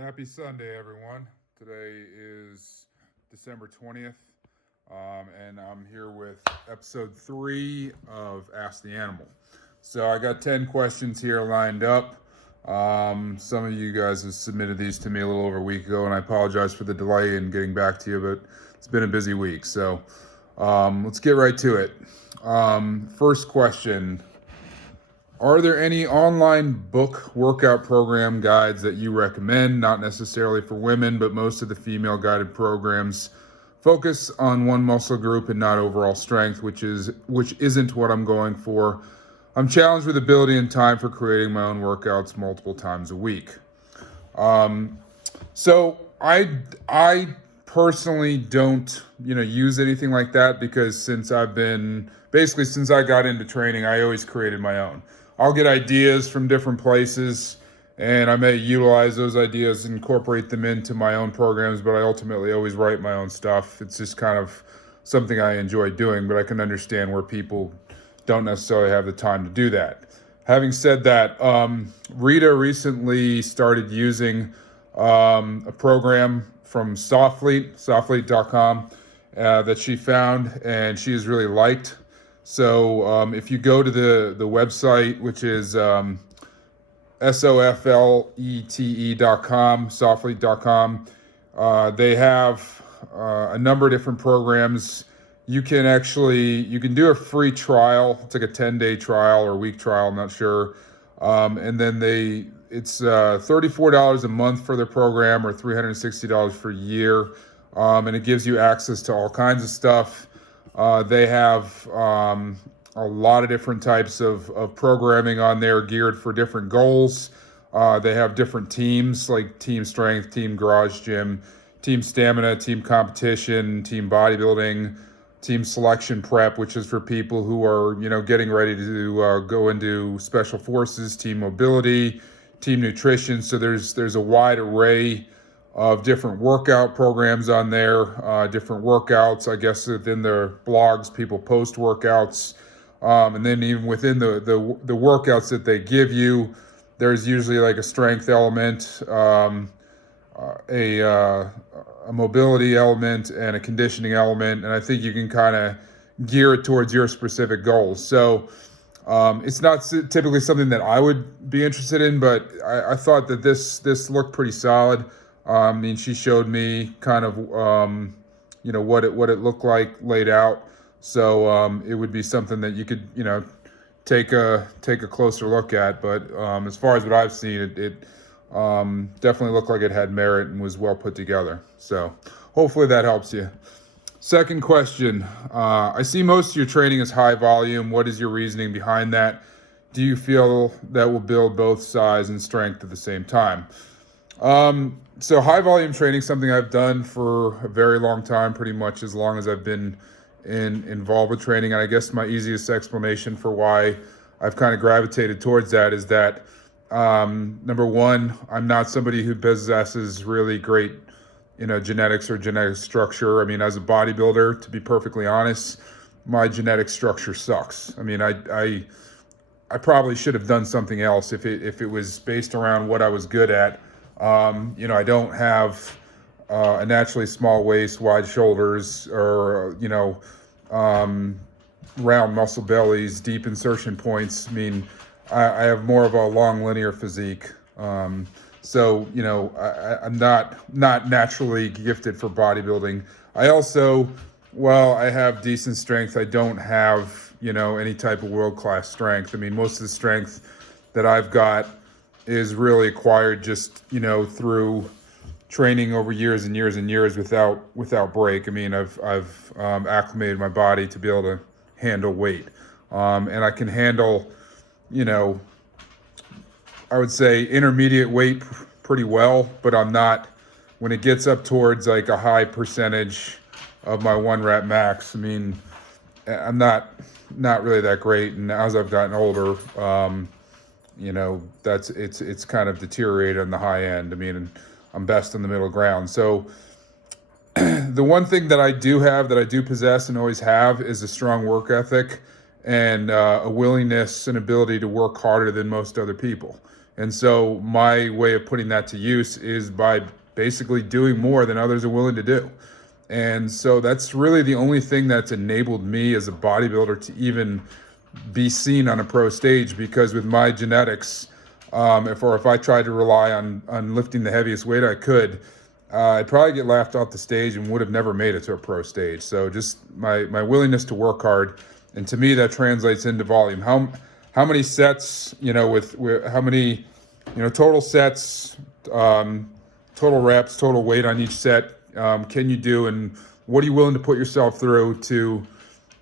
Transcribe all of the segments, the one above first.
Happy Sunday, everyone. Today is December 20th, and I'm here with episode 3 of Ask the Animal. So I got 10 questions here lined up. Some of you guys have submitted these to me a little over a week ago, and I apologize for the delay in getting back to you, but it's been a busy week. So let's get right to it. First question. Are there any online book workout program guides that you recommend? Not necessarily for women, but most of the female guided programs focus on one muscle group and not overall strength, which isn't what I'm going for. I'm challenged with ability and time for creating my own workouts multiple times a week. So I personally don't use anything like that, because since I got into training, I always created my own. I'll get ideas from different places, and I may utilize those ideas and incorporate them into my own programs, but I ultimately always write my own stuff. It's just kind of something I enjoy doing, but I can understand where people don't necessarily have the time to do that. Having said that, Rita recently started using a program from softfleet.com that she found, and she has really liked. So if you go to the website, which is soflete.com, softfleet.com, they have a number of different programs. You can do a free trial. It's like a 10-day trial or week trial, I'm not sure. And then it's $34 a month for their program, or $360 for a year. And it gives you access to all kinds of stuff. They have a lot of different types of programming on there geared for different goals. They have different teams, like team strength, team garage gym, team stamina, team competition, team bodybuilding, team selection prep, which is for people who are, getting ready to go into special forces, team mobility, team nutrition. So there's a wide array of different workout programs on there, different workouts. I guess within their blogs, people post workouts. And then even within the workouts that they give you, there's usually like a strength element, a mobility element, and a conditioning element. And I think you can kind of gear it towards your specific goals. So it's not typically something that I would be interested in, but I thought that this looked pretty solid. She showed me kind of, what it looked like laid out. So it would be something that you could, take a closer look at. But as far as what I've seen, it definitely looked like it had merit and was well put together. So hopefully that helps you. Second question. I see most of your training is high volume. What is your reasoning behind that? Do you feel that will build both size and strength at the same time? So high volume training is something I've done for a very long time, pretty much as long as I've been involved with training. And I guess my easiest explanation for why I've kind of gravitated towards that is that, number one, I'm not somebody who possesses really great, genetics or genetic structure. I mean, as a bodybuilder, to be perfectly honest, my genetic structure sucks. I mean, I probably should have done something else if it was based around what I was good at. I don't have a naturally small waist, wide shoulders, or, round muscle bellies, deep insertion points. I mean, I have more of a long linear physique. So, I'm not naturally gifted for bodybuilding. I also, while I have decent strength, I don't have, any type of world-class strength. I mean, most of the strength that I've got is really acquired just, through training over years and years and years without break. I mean, I've acclimated my body to be able to handle weight. And I can handle, I would say intermediate weight pretty well, but I'm not, when it gets up towards like a high percentage of my 1 rep max, I mean, I'm not really that great. And as I've gotten older, it's kind of deteriorated on the high end. I mean, I'm best in the middle ground. So the one thing that I do possess and always have, is a strong work ethic and a willingness and ability to work harder than most other people. And so my way of putting that to use is by basically doing more than others are willing to do. And so that's really the only thing that's enabled me as a bodybuilder to even be seen on a pro stage, because with my genetics, if I tried to rely on lifting the heaviest weight I could, I'd probably get laughed off the stage and would have never made it to a pro stage. So just my willingness to work hard, and to me that translates into volume. How many sets, with how many, total sets, total reps, total weight on each set can you do, and what are you willing to put yourself through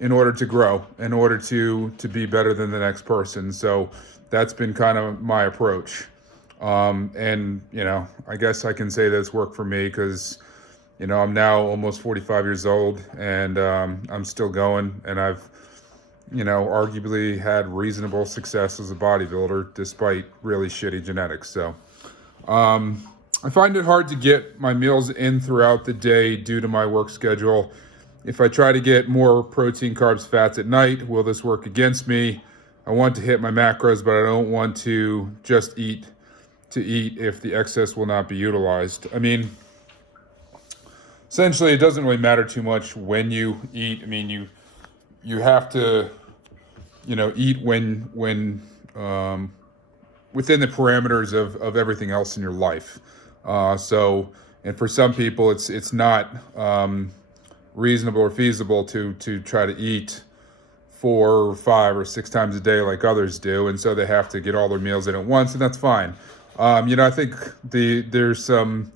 in order to grow, in order to be better than the next person. So that's been kind of my approach. And I guess I can say that's worked for me because, I'm now almost 45 years old, and I'm still going, and I've, arguably had reasonable success as a bodybuilder despite really shitty genetics. So, I find it hard to get my meals in throughout the day due to my work schedule. If I try to get more protein, carbs, fats at night, will this work against me? I want to hit my macros, but I don't want to just eat to eat if the excess will not be utilized. I mean, essentially, it doesn't really matter too much when you eat. I mean, you have to, eat when within the parameters of everything else in your life. And for some people, it's not reasonable or feasible to try to eat 4 or 5 or 6 times a day like others do, and so they have to get all their meals in at once, and that's fine. I think there's some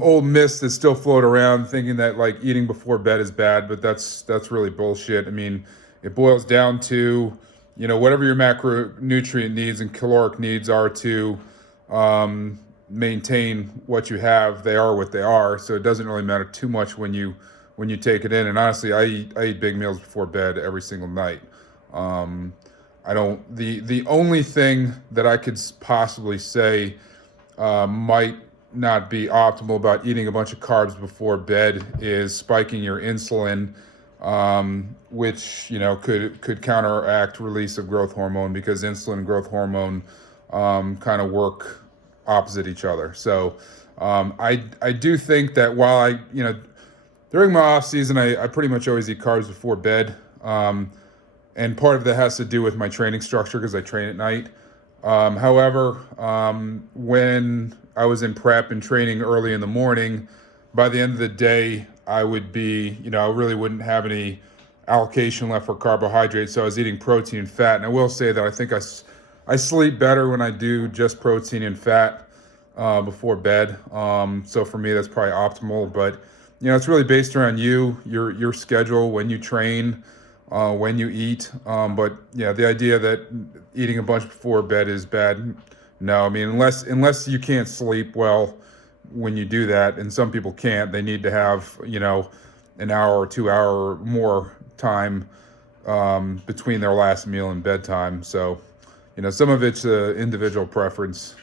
old myths that still float around thinking that like eating before bed is bad, but that's really bullshit. I mean, it boils down to, whatever your macronutrient needs and caloric needs are to maintain what you have. They are what they are, so it doesn't really matter too much when you take it in. And honestly, I eat big meals before bed every single night. I don't. The only thing that I could possibly say might not be optimal about eating a bunch of carbs before bed is spiking your insulin, which could counteract release of growth hormone, because insulin and growth hormone kind of work opposite each other. So I do think that while I during my off season I pretty much always eat carbs before bed, and part of that has to do with my training structure because I train at night. However, when I was in prep and training early in the morning, by the end of the day I would be, I really wouldn't have any allocation left for carbohydrates, so I was eating protein and fat. And I will say that I think I sleep better when I do just protein and fat before bed. So for me, that's probably optimal. But it's really based around your schedule, when you train, when you eat. But the idea that eating a bunch before bed is bad, no. I mean, unless you can't sleep well when you do that, and some people can't, they need to have an hour or 2 hour or more time between their last meal and bedtime. So some of it's individual preference.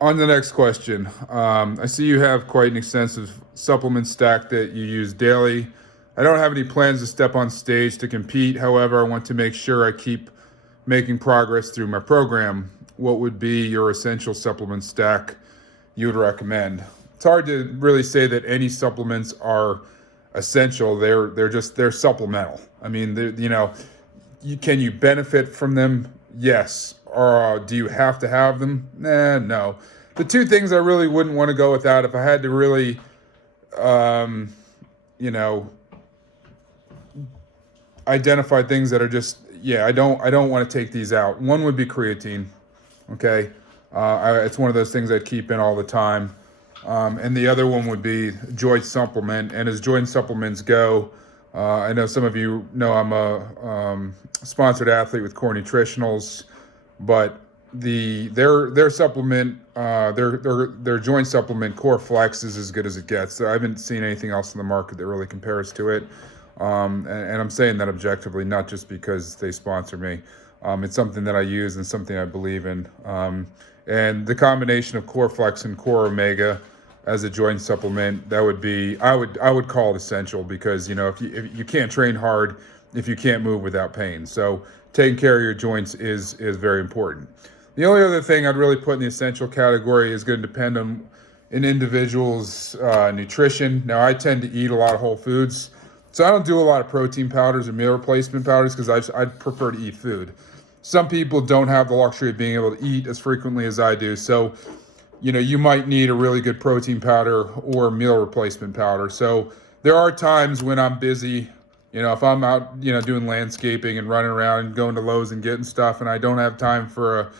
On the next question, I see you have quite an extensive supplement stack that you use daily. I don't have any plans to step on stage to compete. However, I want to make sure I keep making progress through my program. What would be your essential supplement stack you would recommend? It's hard to really say that any supplements are essential. They're supplemental. I mean, can you benefit from them? Yes. Or do you have to have them? No. The two things I really wouldn't want to go without, if I had to really, identify things that are just, I don't want to take these out. One would be creatine. Okay. It's one of those things I keep in all the time. And the other one would be joint supplement. And as joint supplements go, I know some of you know I'm a sponsored athlete with Core Nutritionals, but their supplement, their joint supplement Core Flex is as good as it gets. So I haven't seen anything else in the market that really compares to it. And I'm saying that objectively, not just because they sponsor me. It's something that I use and something I believe in. And the combination of Core Flex and Core Omega as a joint supplement, that would be, I would call it essential, because if you can't train hard if you can't move without pain. So taking care of your joints is very important. The only other thing I'd really put in the essential category is going to depend on an individual's nutrition. Now, I tend to eat a lot of whole foods, so I don't do a lot of protein powders or meal replacement powders because I'd prefer to eat food. Some people don't have the luxury of being able to eat as frequently as I do, so you might need a really good protein powder or meal replacement powder. So there are times when I'm busy, if I'm out, doing landscaping and running around and going to Lowe's and getting stuff, and I don't have time for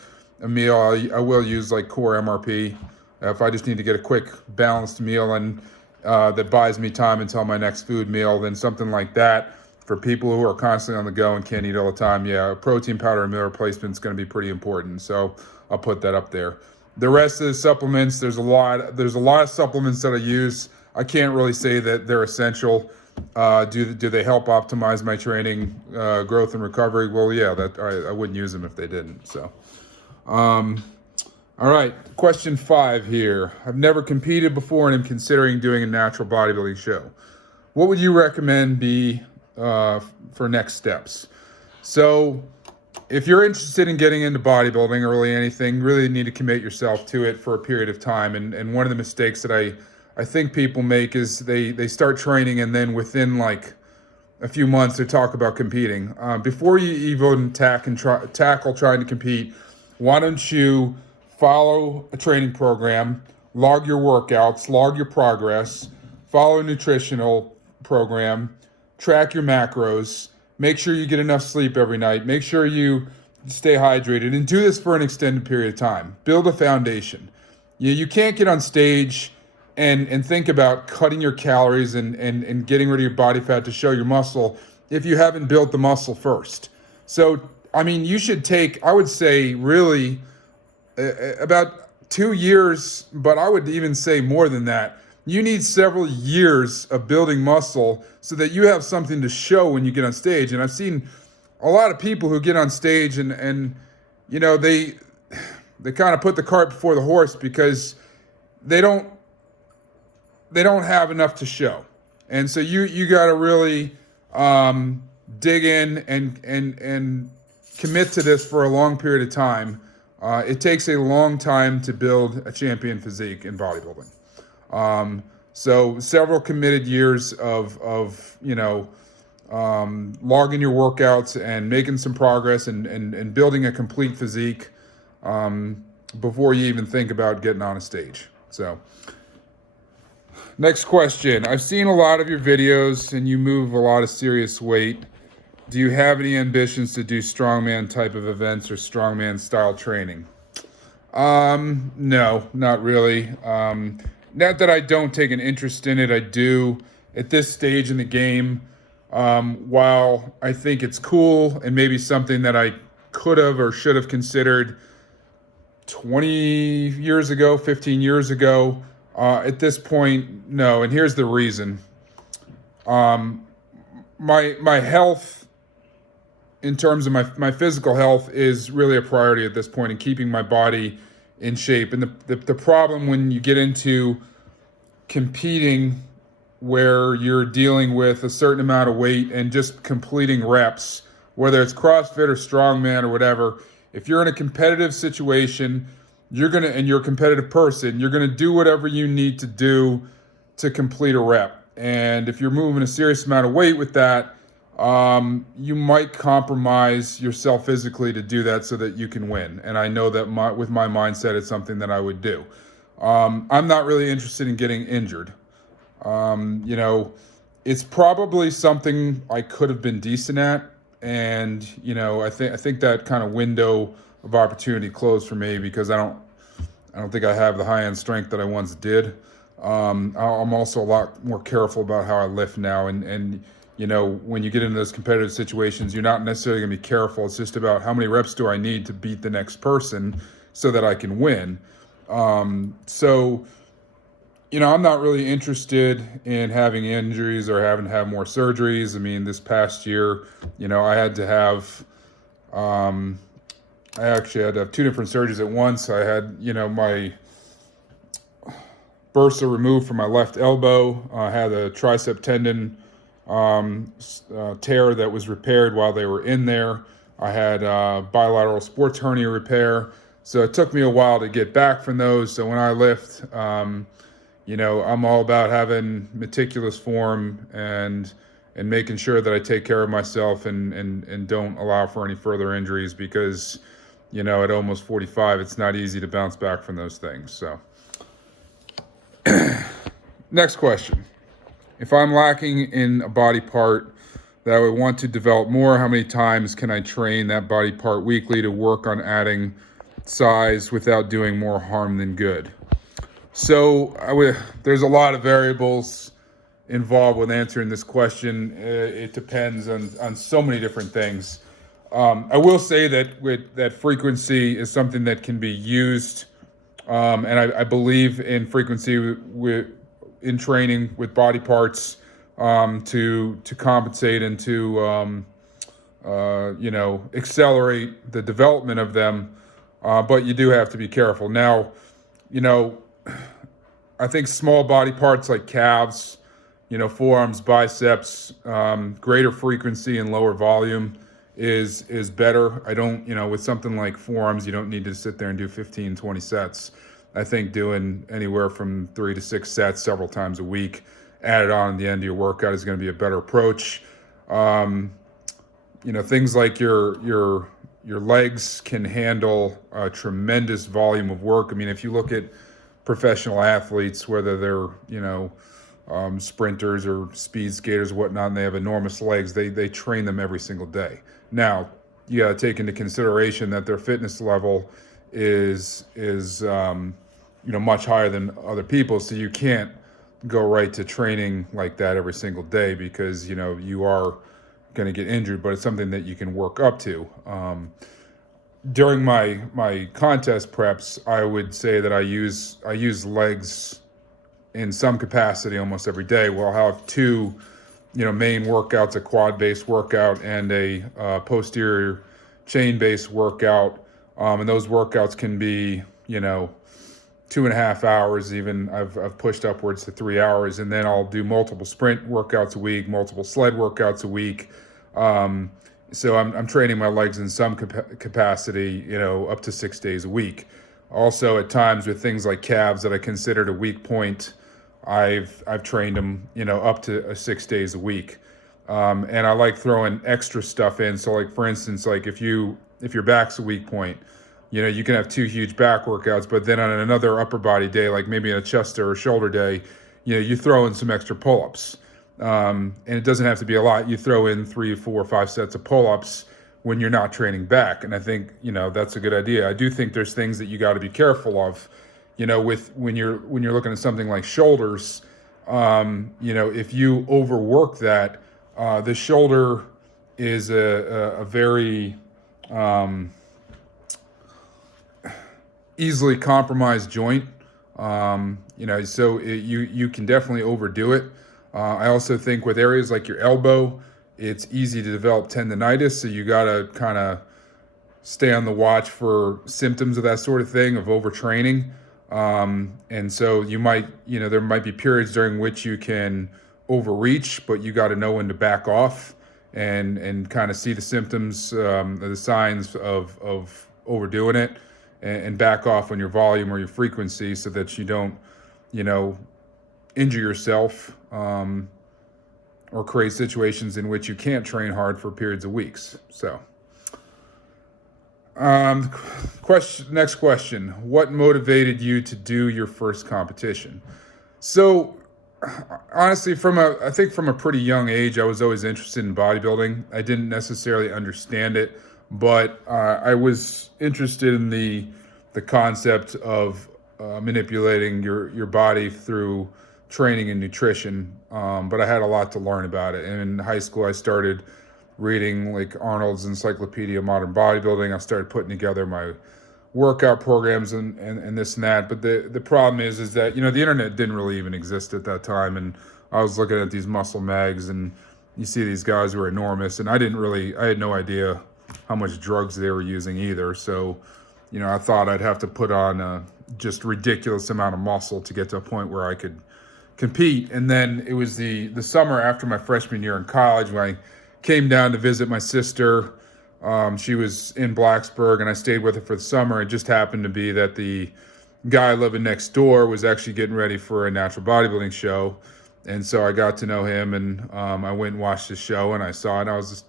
a meal, I will use like core MRP. If I just need to get a quick balanced meal and that buys me time until my next food meal, then something like that for people who are constantly on the go and can't eat all the time, yeah, protein powder and meal replacement is going to be pretty important. So I'll put that up there. The rest of the supplements, there's a lot of supplements that I use. I can't really say that they're essential. Do they help optimize my training, growth and recovery? Well, yeah, I wouldn't use them if they didn't. So, all right, question 5 here. I've never competed before and am considering doing a natural bodybuilding show. What would you recommend be for next steps? So if you're interested in getting into bodybuilding or really anything, really need to commit yourself to it for a period of time. And one of the mistakes that I think people make is they start training and then within like a few months they talk about competing. Before you even tackle trying to compete, why don't you follow a training program, log your workouts, log your progress, follow a nutritional program, track your macros, make sure you get enough sleep every night, make sure you stay hydrated, and do this for an extended period of time. Build a foundation. You can't get on stage and think about cutting your calories and getting rid of your body fat to show your muscle if you haven't built the muscle first. So, I mean, you should take, I would say, really about 2 years, but I would even say more than that. You need several years of building muscle so that you have something to show when you get on stage. And I've seen a lot of people who get on stage and they kind of put the cart before the horse because they don't have enough to show. And so you got to really dig in and commit to this for a long period of time. It takes a long time to build a champion physique in bodybuilding. So several committed years of logging your workouts and making some progress and building a complete physique before you even think about getting on a stage. So next question. I've seen a lot of your videos and you move a lot of serious weight. Do you have any ambitions to do strongman type of events or strongman style training? No, not really. Not that I don't take an interest in it, I do. At this stage in the game, while I think it's cool and maybe something that I could have or should have considered 20 years ago, 15 years ago, at this point, no. And here's the reason. My health, in terms of my physical health, is really a priority at this point in keeping my body in shape. And the problem when you get into competing where you're dealing with a certain amount of weight and just completing reps, whether it's CrossFit or Strongman or whatever, if you're in a competitive situation, and you're a competitive person, you're gonna do whatever you need to do to complete a rep. And if you're moving a serious amount of weight with that, you might compromise yourself physically to do that so that you can win. And I know that with my mindset, it's something that I would do. I'm not really interested in getting injured. It's probably something I could have been decent at. And, I think that kind of window of opportunity closed for me because I don't think I have the high-end strength that I once did. I'm also a lot more careful about how I lift now. And when you get into those competitive situations, you're not necessarily going to be careful. It's just about how many reps do I need to beat the next person so that I can win. I'm not really interested in having injuries or having to have more surgeries. I mean, this past year, I had to have, I actually had to have 2 different surgeries at once. I had, my bursa removed from my left elbow. I had a tricep tendon tear that was repaired while they were in there. I had bilateral sports hernia repair. So it took me a while to get back from those. So when I lift, I'm all about having meticulous form and making sure that I take care of myself and don't allow for any further injuries because, at almost 45, it's not easy to bounce back from those things. So next question. If I'm lacking in a body part that I would want to develop more, how many times can I train that body part weekly to work on adding size without doing more harm than good? So there's a lot of variables involved with answering this question. It depends on so many different things. I will say that frequency is something that can be used, and I believe in frequency in training with body parts to compensate and to accelerate the development of them. But you do have to be careful. Now, I think small body parts like calves, forearms, biceps, greater frequency and lower volume is better. I don't, with something like forearms, you don't need to sit there and do 15, 20 sets. I think doing anywhere from 3 to 6 sets several times a week, added on at the end of your workout is going to be a better approach. Things like your legs can handle a tremendous volume of work. I mean, if you look at professional athletes, whether they're, sprinters or speed skaters or whatnot, and they have enormous legs, they train them every single day. Now, you got to take into consideration that their fitness level is much higher than other people. So you can't go right to training like that every single day because, you are going to get injured, but it's something that you can work up to. During my contest preps, I would say that I use legs in some capacity almost every day. We'll have two, main workouts, a quad-based workout and a posterior chain-based workout. And those workouts can be, 2.5 hours, even I've pushed upwards to 3 hours. And then I'll do multiple sprint workouts a week, multiple sled workouts a week. So I'm training my legs in some capacity, up to 6 days a week. Also, at times with things like calves that I considered a weak point, I've trained them, up to 6 days a week. And I like throwing extra stuff in. So like, for instance, like if your back's a weak point, you can have 2 huge back workouts, but then on another upper body day, like maybe a chest or a shoulder day, you throw in some extra pull-ups. And it doesn't have to be a lot. You throw in 3, 4, 5 sets of pull-ups when you're not training back. And I think, that's a good idea. I do think there's things that you got to be careful of, when you're looking at something like shoulders, if you overwork that, the shoulder is a very, easily compromised joint. So you can definitely overdo it. I also think with areas like your elbow, it's easy to develop tendonitis. So you got to kind of stay on the watch for symptoms of that sort of thing, of overtraining. And so you might, there might be periods during which you can overreach, but you got to know when to back off and kind of see the symptoms, the signs of overdoing it, and back off on your volume or your frequency so that you don't, injure yourself, or create situations in which you can't train hard for periods of weeks. So, next question. What motivated you to do your first competition? So, honestly, I think from a pretty young age, I was always interested in bodybuilding. I didn't necessarily understand it, but I was interested in the concept of manipulating your body through training and nutrition. But I had a lot to learn about it. And in high school, I started reading like Arnold's Encyclopedia of Modern Bodybuilding. I started putting together my workout programs and this and that. But the problem is that, the internet didn't really even exist at that time. And I was looking at these muscle mags and you see these guys who are enormous. And I had no idea how much drugs they were using either. So, I thought I'd have to put on a just ridiculous amount of muscle to get to a point where I could compete. And then it was the summer after my freshman year in college when I came down to visit my sister She was in Blacksburg, and I stayed with her for the summer. It just happened to be that the guy living next door was actually getting ready for a natural bodybuilding show. And so I got to know him, and I went and watched the show, and I saw it, and I was just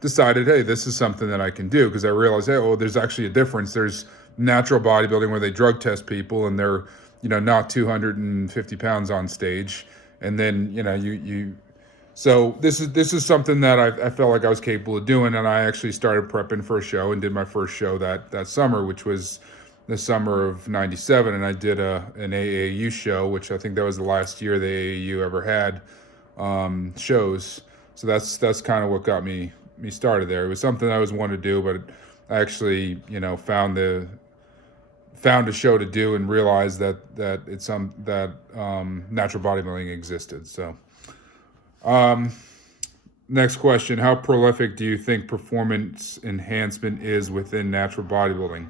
decided, hey, this is something that I can do, because I realized, hey, well, there's actually a difference. There's natural bodybuilding where they drug test people, and they're, not 250 pounds on stage. And then, so this is something that I felt like I was capable of doing, and I actually started prepping for a show and did my first show that summer, which was the summer of '97, and I did an AAU show, which I think that was the last year the AAU ever had shows. So that's kind of what got me started there. It was something I always wanted to do, but I actually found a show to do and realized that it's natural bodybuilding existed. So. Next question. How prolific do you think performance enhancement is within natural bodybuilding?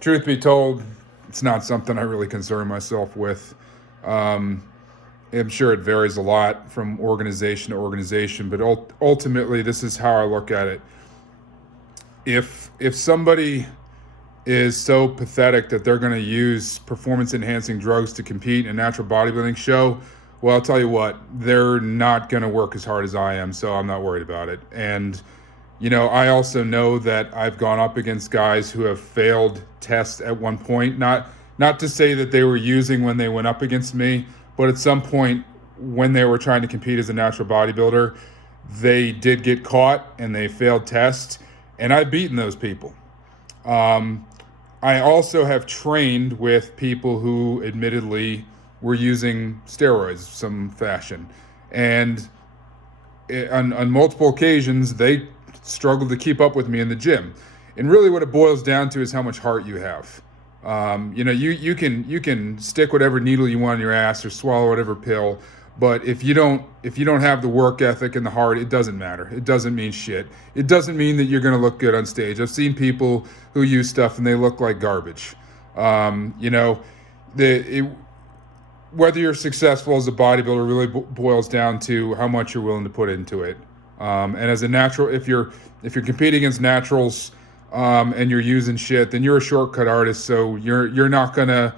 Truth be told, it's not something I really concern myself with. I'm sure it varies a lot from organization to organization, but ultimately, this is how I look at it. If somebody is so pathetic that they're going to use performance-enhancing drugs to compete in a natural bodybuilding show, well, I'll tell you what, they're not going to work as hard as I am, so I'm not worried about it. And, I also know that I've gone up against guys who have failed tests at one point. Not to say that they were using when they went up against me, but at some point when they were trying to compete as a natural bodybuilder, they did get caught and they failed tests, and I've beaten those people. I also have trained with people who admittedly were using steroids of some fashion. And on multiple occasions, they struggled to keep up with me in the gym. And really what it boils down to is how much heart you have. You can stick whatever needle you want in your ass or swallow whatever pill, but if you don't have the work ethic and the heart, it doesn't matter. It doesn't mean shit. It doesn't mean that you're going to look good on stage. I've seen people who use stuff and they look like garbage. Whether you're successful as a bodybuilder really boils down to how much you're willing to put into it. And as a natural, if you're competing against naturals and you're using shit, then you're a shortcut artist. So you're not gonna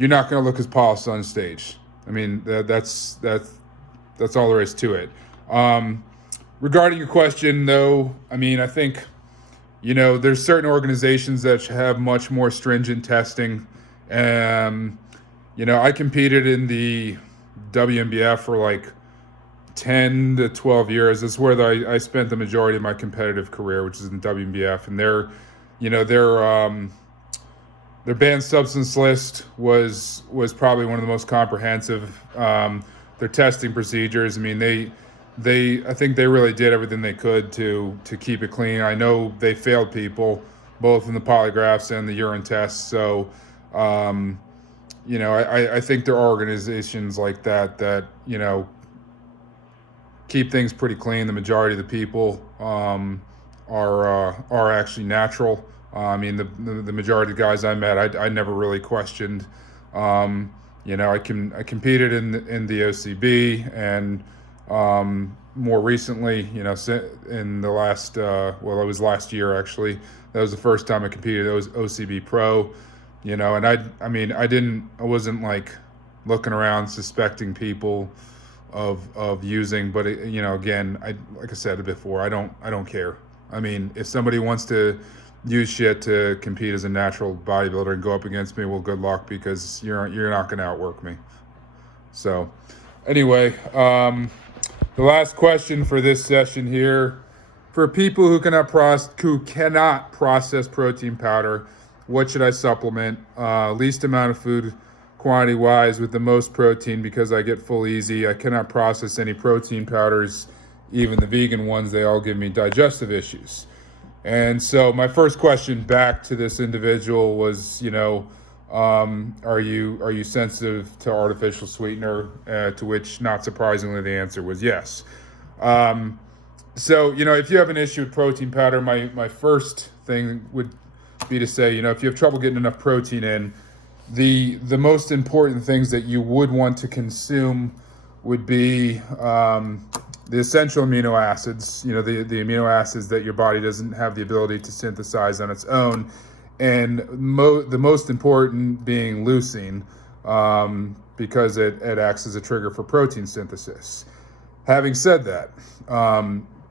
look as polished on stage. I mean, that's all there is to it. Regarding your question, though, I mean, I think there's certain organizations that have much more stringent testing. I competed in the WNBF for like 10 to 12 years. That's where I spent the majority of my competitive career, which is in WNBF. And their banned substance list was probably one of the most comprehensive. Their testing procedures, I mean, I think they really did everything they could to keep it clean. I know they failed people both in the polygraphs and the urine tests. So, I think there are organizations like that keep things pretty clean. The majority of the people are actually natural. I mean, the majority of the guys I met, I never really questioned. I competed in the OCB, and more recently, in the last it was last year actually. That was the first time I competed. It was OCB Pro. And I wasn't like looking around suspecting people of using, but again, like I said before, I don't care. I mean, if somebody wants to use shit to compete as a natural bodybuilder and go up against me, well, good luck, because you're not going to outwork me. So anyway, the last question for this session here: for people who cannot process protein powder, what should I supplement? Least amount of food quantity wise with the most protein, because I get full easy. I cannot process any protein powders, even the vegan ones. They all give me digestive issues. And so my first question back to this individual was, are you sensitive to artificial sweetener? To which, not surprisingly, the answer was yes. So if you have an issue with protein powder, my first thing would be to say, if you have trouble getting enough protein in, the most important things that you would want to consume would be the essential amino acids, the amino acids that your body doesn't have the ability to synthesize on its own, and the most important being leucine, because it acts as a trigger for protein synthesis. Having said that,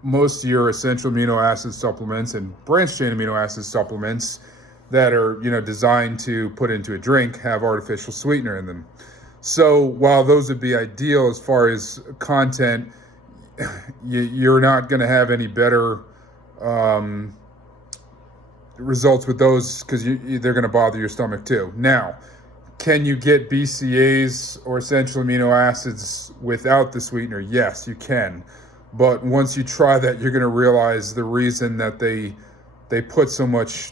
most of your essential amino acid supplements and branched chain amino acid supplements that are designed to put into a drink have artificial sweetener in them. So while those would be ideal as far as content, you're not going to have any better results with those, because they're going to bother your stomach too. Now, can you get BCAAs or essential amino acids without the sweetener? Yes, you can. But once you try that, you're going to realize the reason that they put so much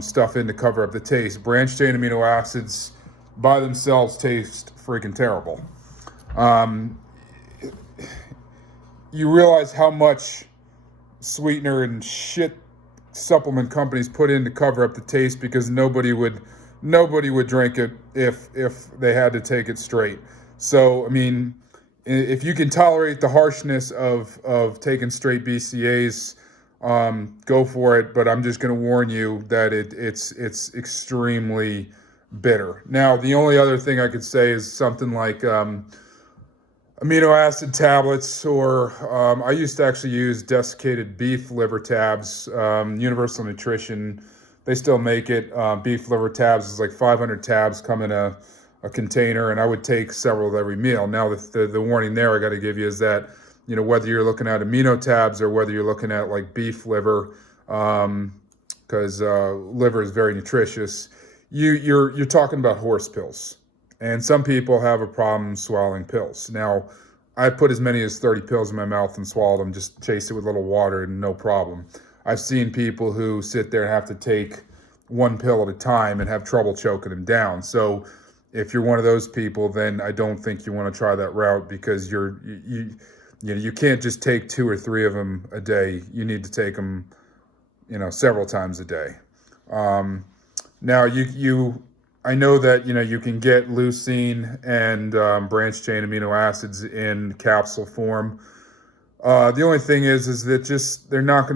stuff in to cover up the taste. Branched chain amino acids by themselves taste freaking terrible. You realize how much sweetener and shit supplement companies put in to cover up the taste, because nobody would drink it if they had to take it straight. So I mean, if you can tolerate the harshness of taking straight BCAAs, go for it. But I'm just going to warn you that it's extremely bitter. Now, the only other thing I could say is something like amino acid tablets, or I used to actually use desiccated beef liver tabs. Universal Nutrition, they still make it. Beef liver tabs is like 500 tabs come in a container, and I would take several with every meal. Now, the warning there I got to give you is that, whether you're looking at amino tabs or whether you're looking at like beef liver, because liver is very nutritious, you're talking about horse pills. And some people have a problem swallowing pills. Now, I put as many as 30 pills in my mouth and swallow them, just chase it with a little water and no problem. I've seen people who sit there and have to take one pill at a time and have trouble choking them down. So if you're one of those people, then I don't think you want to try that route, because you can't just take 2 or 3 of them a day. You need to take them, several times a day. Now I know that you can get leucine and branched chain amino acids in capsule form. The only thing is that it's not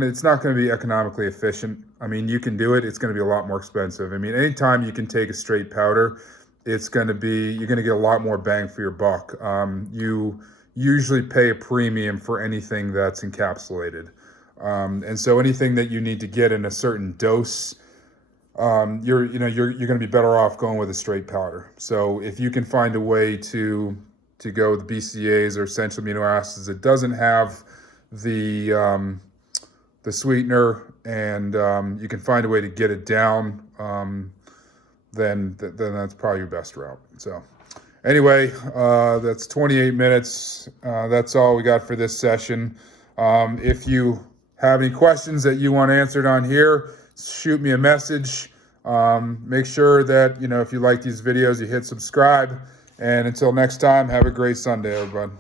going to be economically efficient. I mean, you can do it. It's going to be a lot more expensive. I mean, anytime you can take a straight powder, you're going to get a lot more bang for your buck. You usually pay a premium for anything that's encapsulated. And so anything that you need to get in a certain dose, you're going to be better off going with a straight powder. So if you can find a way to go with BCAAs or essential amino acids that doesn't have the sweetener, and you can find a way to get it down, then that's probably your best route. So anyway, that's 28 minutes. That's all we got for this session. If you have any questions that you want answered on here, shoot me a message. Make sure that, if you like these videos, you hit subscribe. And until next time, have a great Sunday, everybody.